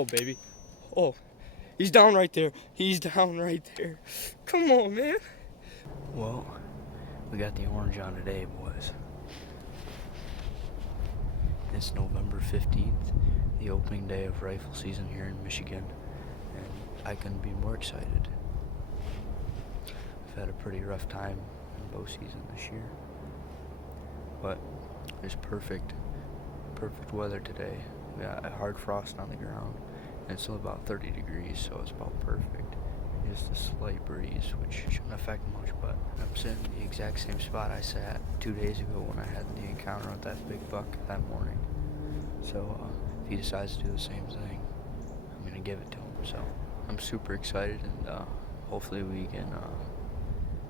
Oh, baby. Oh, he's down right there. He's down right there. Come on, man. Well, we got the orange on today, boys. It's November 15th, the opening day of rifle season here in Michigan, and I couldn't be more excited. I've had a pretty rough time in bow season this year, but there's perfect weather today. We got a hard frost on the ground, and it's still about 30 degrees, so it's about perfect. Just a slight breeze, which shouldn't affect much, but I'm sitting in the exact same spot I sat 2 days ago when I had the encounter with that big buck that morning. So if he decides to do the same thing, I'm gonna give it to him. So I'm super excited, and hopefully we can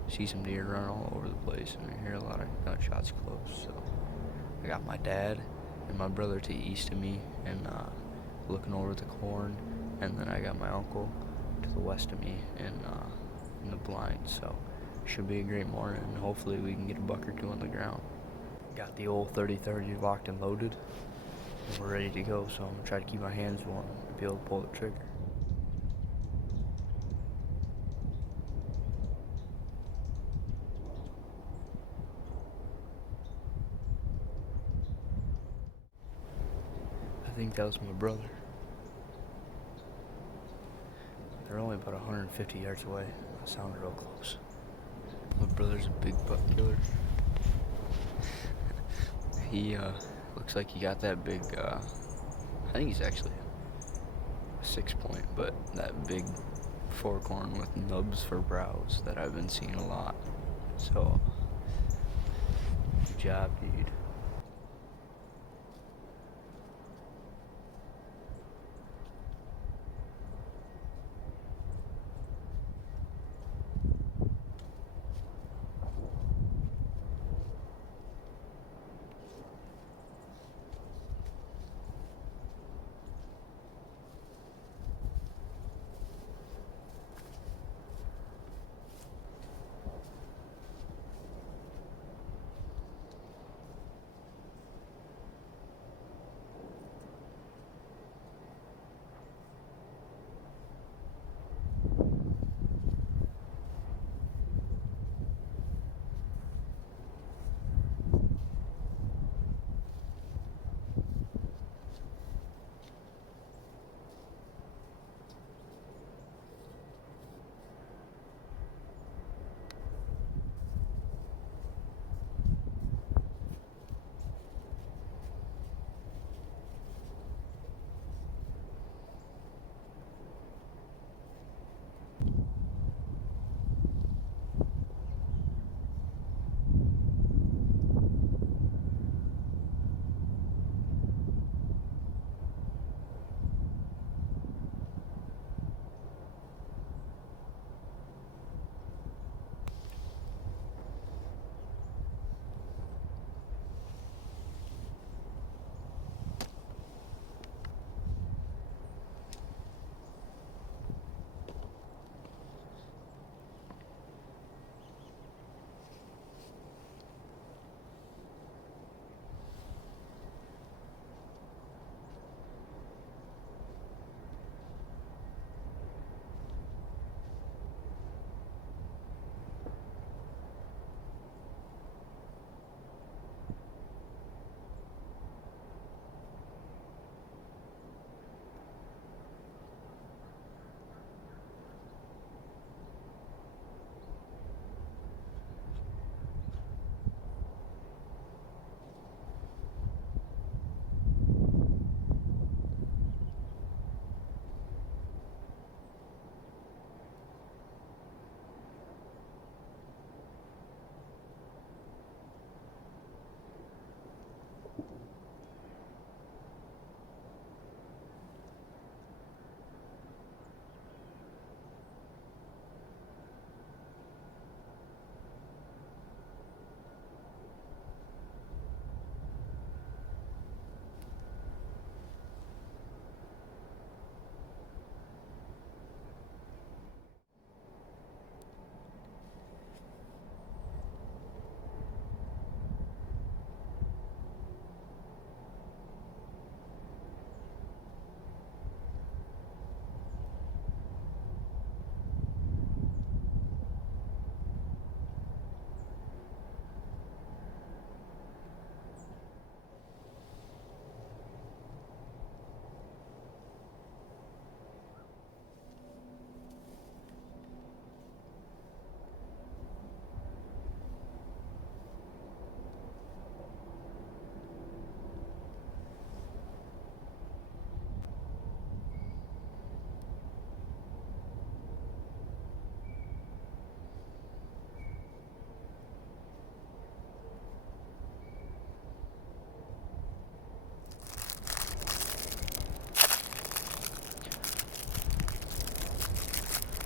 see some deer run all over the place, and I hear a lot of gunshots close. So I got my dad and my brother to the east of me, and looking over the corn, and then I got my uncle to the west of me in the blind. So should be a great morning, and hopefully we can get a buck or two on the ground. Got the old 30-30 locked and loaded, and we're ready to go, so I'm gonna try to keep my hands warm and be able to pull the trigger. I think that was my brother. They're only about 150 yards away. That sounded real close. My brother's a big buck killer. He looks like he got that big, I think he's actually a 6-point, but that big forkhorn with nubs for brows that I've been seeing a lot. So, good job, dude.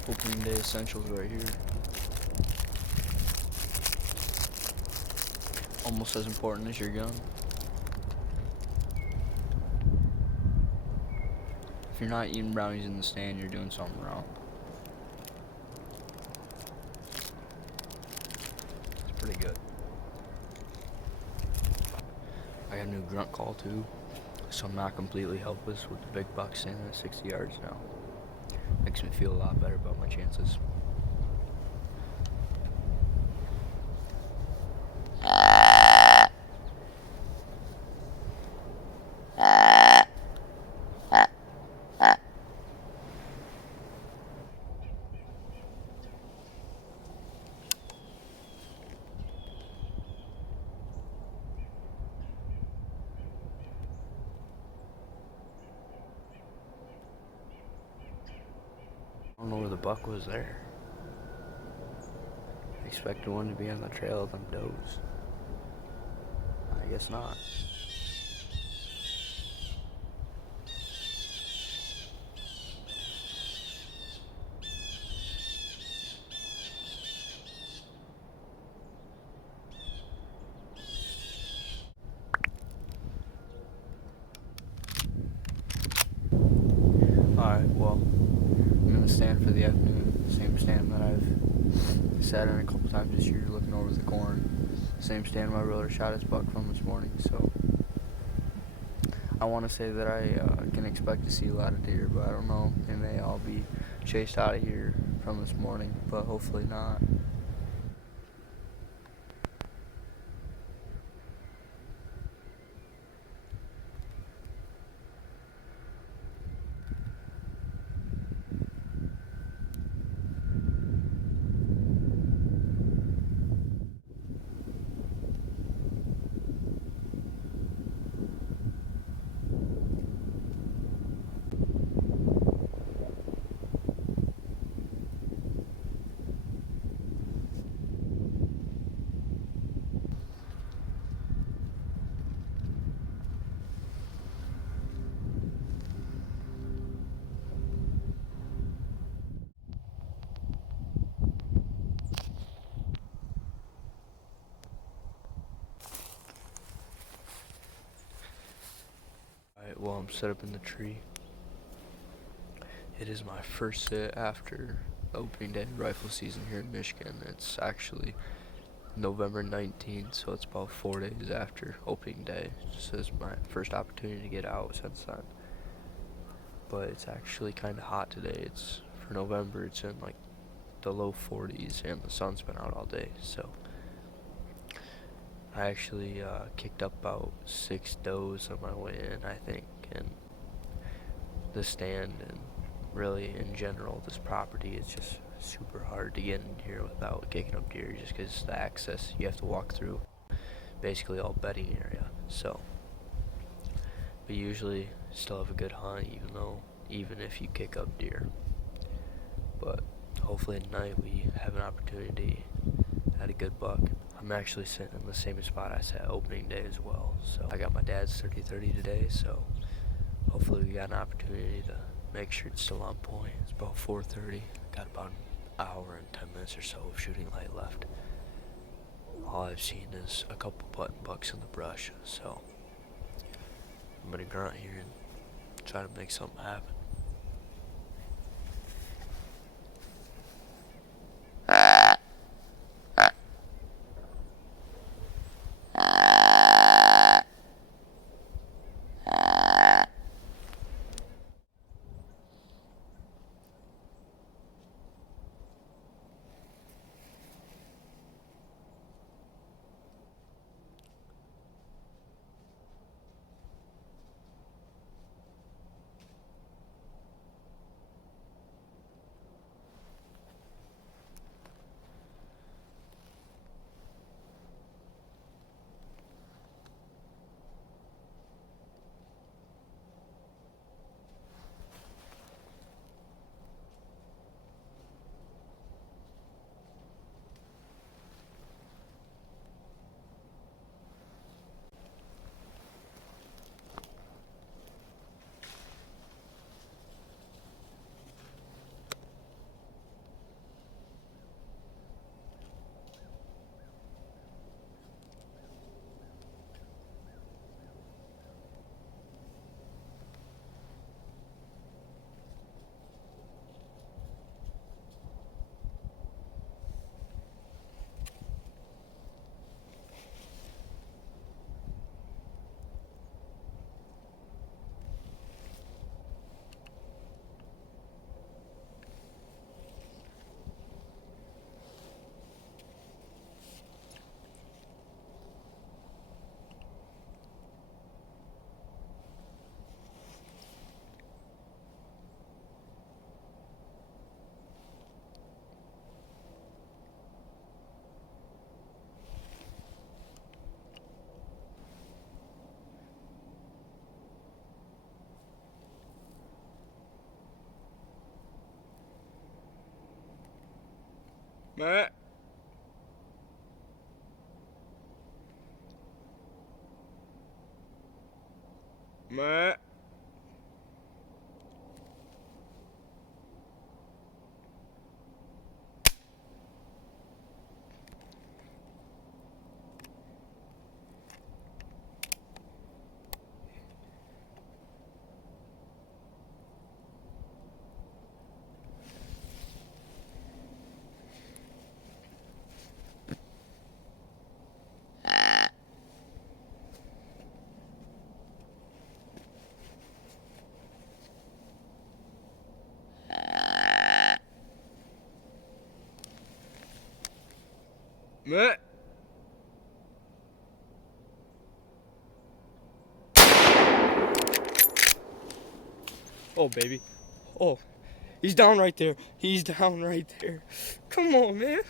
Opening day essentials right here. Almost as important as your gun. If you're not eating brownies in the stand, you're doing something wrong. It's pretty good. I got a new grunt call too, so I'm not completely helpless with the big buck standing at 60 yards now. Makes me feel a lot better about my chances. I don't know where the buck was there. I expected one to be on the trail of them does. I guess not. Alright, well, I'm in the stand for the afternoon. Same stand that I've sat in a couple times this year looking over the corn. Same stand my brother shot his buck from this morning, so I want to say that I can expect to see a lot of deer, but I don't know. They may all be chased out of here from this morning, but hopefully not. Alright, well, I'm set up in the tree. It is my first sit after opening day rifle season here in Michigan. It's actually November 19th, so it's about 4 days after opening day. This is my first opportunity to get out since then. But it's actually kind of hot today. It's for November, it's in like the low 40s and the sun's been out all day, so I actually kicked up about 6 does on my way in, I think, and the stand and really in general this property is just super hard to get in here without kicking up deer, just because the access you have to walk through basically all bedding area. So we usually still have a good hunt even if you kick up deer, but hopefully at night we have an opportunity at a good buck. I'm actually sitting in the same spot I sat opening day as well, so I got my dad's 30-30 today, so hopefully we got an opportunity to make sure it's still on point. It's about 4:30. Got about an hour and 10 minutes or so of shooting light left. All I've seen is a couple button bucks in the brush, so I'm gonna grunt here and try to make something happen. Matt. Matt. Matt. Oh, baby. Oh, he's down right there. He's down right there. Come on, man.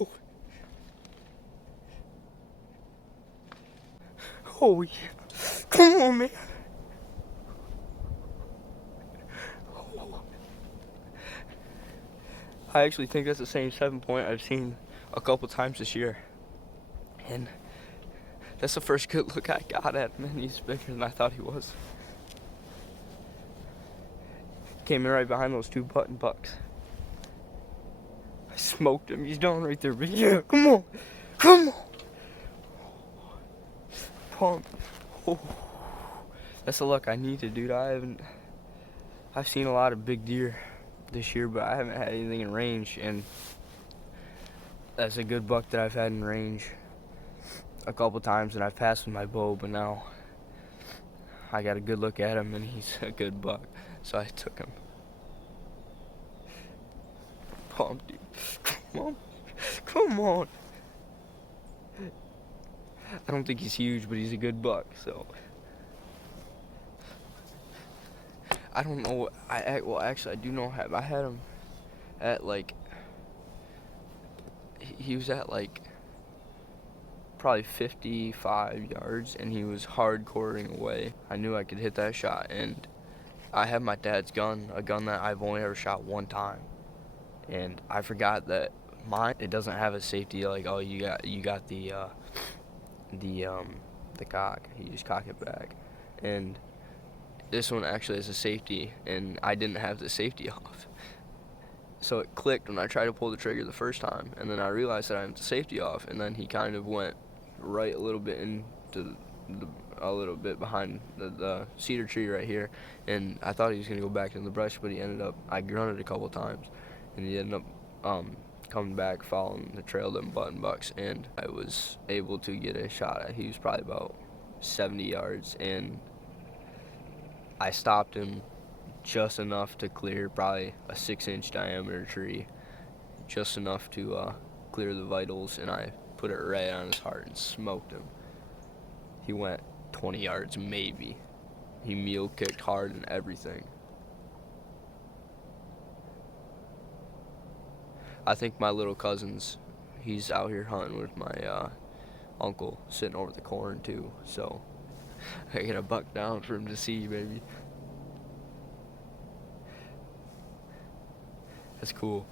Oh, oh yeah. Come on, man. Oh. I actually think that's the same 7-point I've seen a couple times this year. And that's the first good look I got at him, and he's bigger than I thought he was. Came in right behind those 2 button bucks. I smoked him. He's down right there. But yeah, come on. Come on. Pump. Oh. That's the luck I needed, dude. I've seen a lot of big deer this year, but I haven't had anything in range, and that's a good buck that I've had in range a couple times, and I've passed with my bow, but now I got a good look at him, and he's a good buck, so I took him. Pumped, dude. Come on. Come on. I don't think he's huge, but he's a good buck, so. I don't know. Well, actually, I do know. I had him at like. He was at like probably 55 yards, and he was hardcoring away. I knew I could hit that shot, and I have my dad's gun, a gun that I've only ever shot one time, and I forgot that mine, it doesn't have a safety, like, oh, you got the cock, you just cock it back, and this one actually has a safety, and I didn't have the safety off. So it clicked when I tried to pull the trigger the first time, and then I realized that I had the safety off, and then he kind of went right a little bit into a little bit behind the cedar tree right here, and I thought he was going to go back in the brush, but I grunted a couple times, and he ended up coming back, following the trail of them button bucks, and I was able to get a shot. He was probably about 70 yards, and I stopped him just enough to clear probably a 6-inch diameter tree, just enough to clear the vitals, and I put it right on his heart and smoked him. He went 20 yards maybe. He mule kicked hard and everything. I think my little cousin's, he's out here hunting with my uncle, sitting over the corn too, so I get a buck down for him to see, baby. That's cool.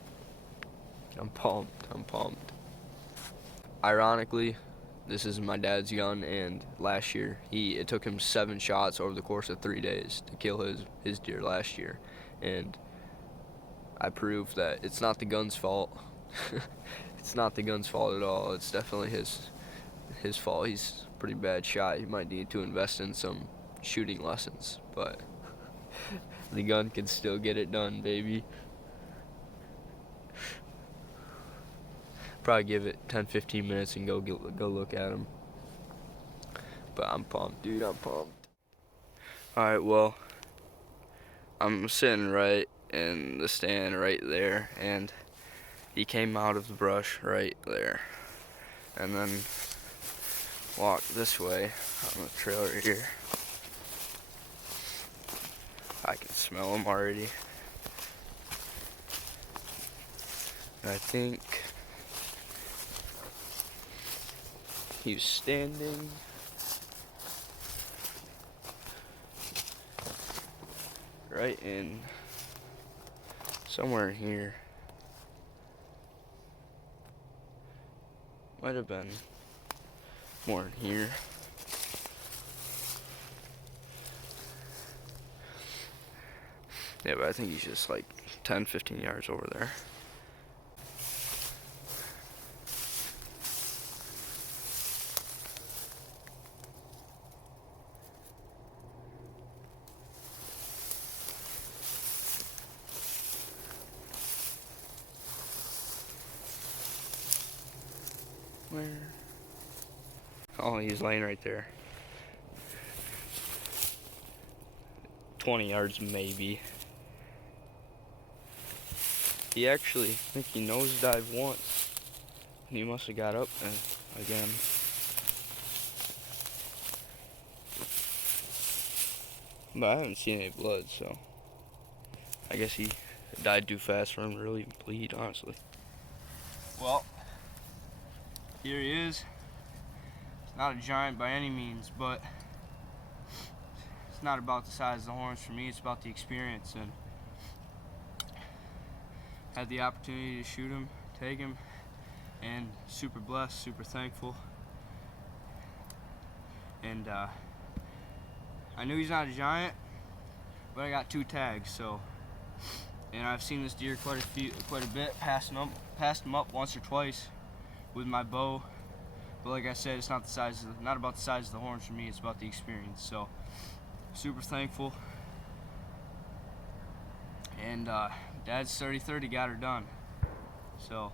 I'm pumped. Ironically, this is my dad's gun, and last year it took him 7 shots over the course of 3 days to kill his deer last year, and I proved that it's not the gun's fault. It's not the gun's fault at all. It's definitely his fault. He's a pretty bad shot. He might need to invest in some shooting lessons, but the gun can still get it done, baby. Probably give it 10-15 minutes and go look at him. But I'm pumped, dude. I'm pumped. Alright, well, I'm sitting right in the stand right there, and he came out of the brush right there, and then walked this way on the trail right here. I can smell him already. And I think he was standing right in somewhere in here. Might have been more in here. Yeah, but I think he's just like 10, 15 yards over there. Where? Oh, he's laying right there. 20 yards maybe. He actually, I think he nosedived once. And he must have got up and again. But I haven't seen any blood, so I guess he died too fast for him to really bleed, honestly. Well, here he is. It's not a giant by any means, but it's not about the size of the horns for me, it's about the experience. And had the opportunity to shoot him, take him, and super blessed, super thankful. And I knew he's not a giant, but I got 2 tags, so. And I've seen this deer quite a bit, passed him up once or twice with my bow. But like I said, it's not about the size of the horns for me, it's about the experience. So super thankful. And Dad's 30-30 got her done. So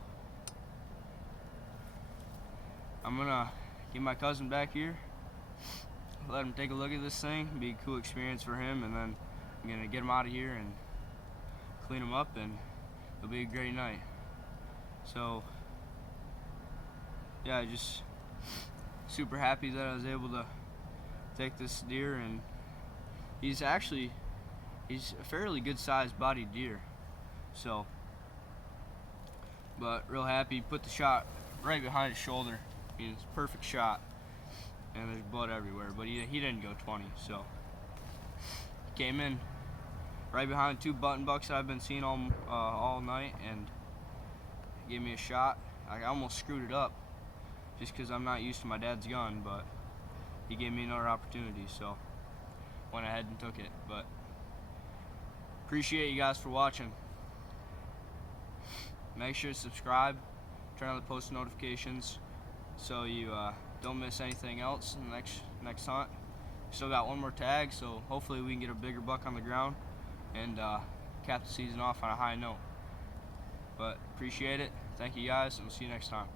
I'm gonna get my cousin back here, let him take a look at this thing, be a cool experience for him, and then I'm gonna get him out of here and clean him up, and it'll be a great night. So yeah, just super happy that I was able to take this deer, and he's a fairly good sized bodied deer. So, but real happy. Put the shot right behind his shoulder. It's a perfect shot, and there's blood everywhere, but he didn't go 20, so he came in right behind 2 button bucks that I've been seeing all night, and gave me a shot. I almost screwed it up just because I'm not used to my dad's gun, but he gave me another opportunity, so went ahead and took it. But appreciate you guys for watching. Make sure to subscribe, turn on the post notifications so you don't miss anything else in the next hunt. Still got 1 more tag, so hopefully we can get a bigger buck on the ground and cap the season off on a high note. But appreciate it. Thank you guys, and we'll see you next time.